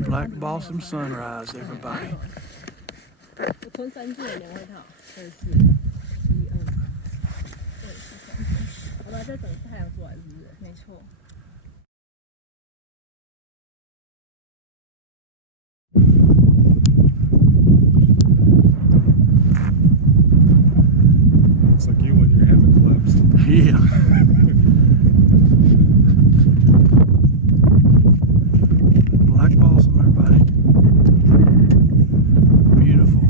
Black Balsam sunrise, everybody. 我囤3件2外套，这是1、2，对，是3件。好吧，这等太阳出来是不是？没错。It's like you when you're having collapse. Yeah. Black Balsam, everybody. Beautiful.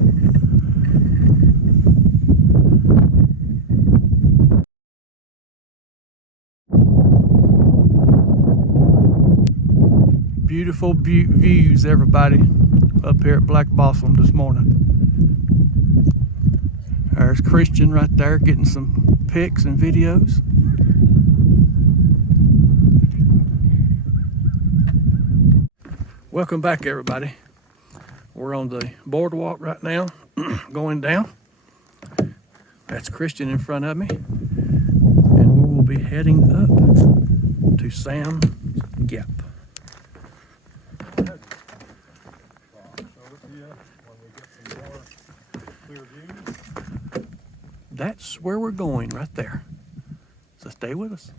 Beautiful views, everybody, up here at Black Balsam this morning. There's Christian right there getting some pics and videos. Welcome back, everybody. We're on the boardwalk right now, going down. That's Christian in front of me. And we will be heading up to Sam Gap. That's where we're going, right there. So stay with us.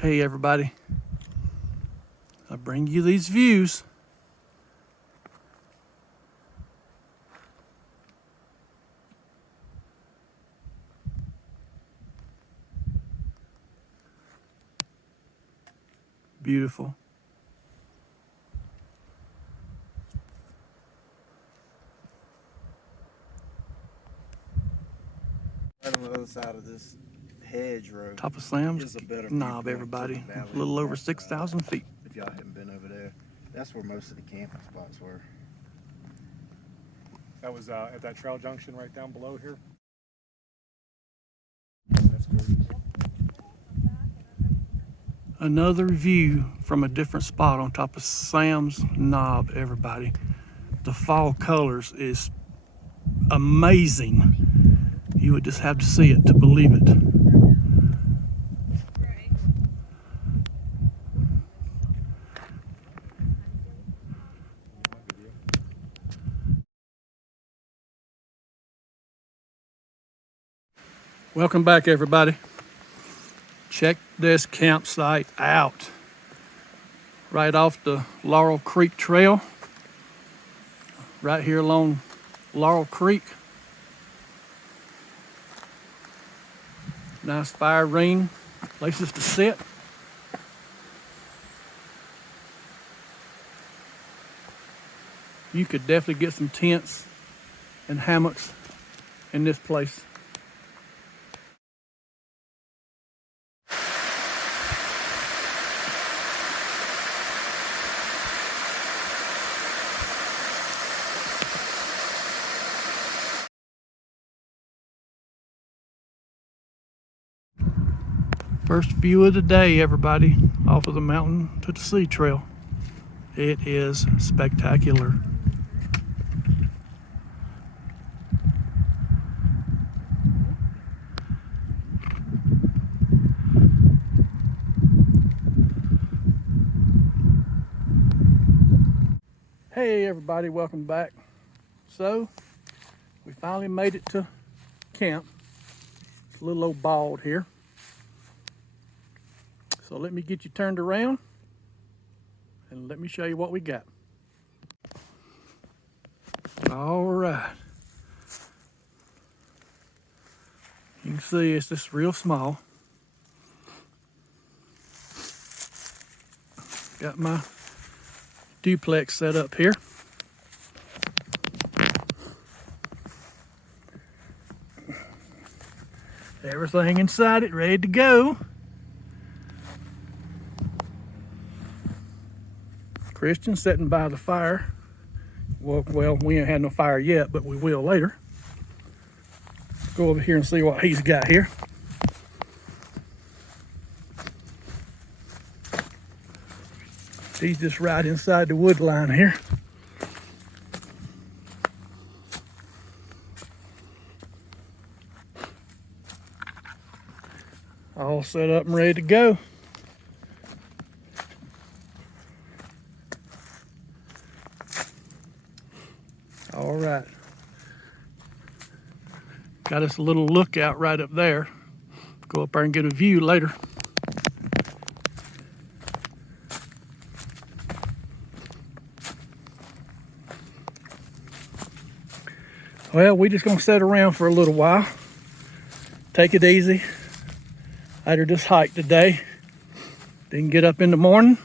Hey, everybody. I bring you these views. Beautiful. Right on the other side of this hedge road. Top of Sam's is a better Knob, viewpoint to everybody. the valley A little on over that side. 6,000 feet. If y'all haven't been over there, that's where most of the camping spots were. That was at that trail junction right down below here. That's gorgeous. Another view from a different spot on top of Sam's Knob, everybody. The fall colors is amazing. You would just have to see it to believe it. Welcome back, everybody. Check this campsite out. Right off the Laurel Creek Trail. Right here along Laurel Creek. Nice fire ring, places to sit. You could definitely get some tents and hammocks in this place. First view of the day, everybody, off of the mountain to the sea trail. It is spectacular. Hey everybody, welcome back. So, we finally made it to camp. It's a little old bald here. So let me get you turned around and let me show you what we got. All right. You can see it's just real small. Got my duplex set up here. Everything inside it ready to go. Christian sitting by the fire. Well, we ain't had no fire yet, but we will later. Go over here and see what he's got here. He's just right inside the wood line here. All set up and ready to go. Got us a little lookout right up there. Go up there and get a view later. Well, we just gonna sit around for a little while. Take it easy. I had to just hike today. Then get up in the morning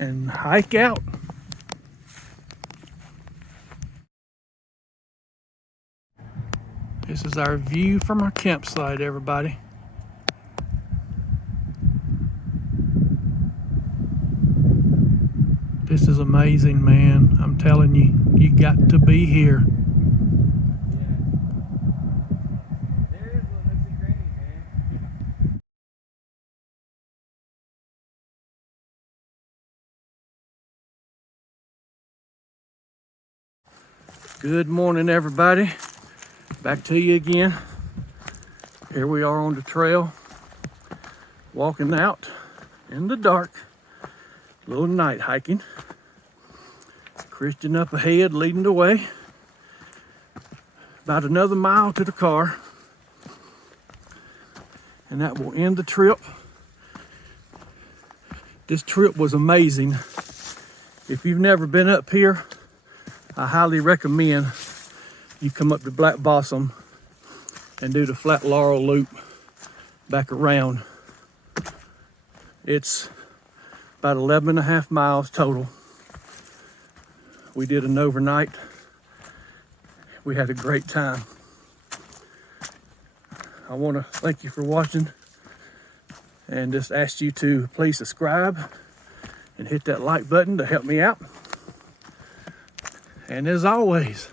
and hike out. This is our view from our campsite, everybody. This is amazing, man. I'm telling you, you got to be here. Good morning, everybody. Back to you again. Here we are on the trail, walking out in the dark, a little night hiking. Christian up ahead, leading the way. About another mile to the car, and that will end the trip. This trip was amazing. If you've never been up here, I highly recommend you come up to Black Balsam and do the Flat Laurel Loop back around. It's about 11.5 miles total. We did an overnight. We had a great time. I want to thank you for watching and just ask you to please subscribe and hit that like button to help me out. And as always,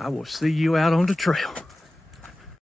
I will see you out on the trail.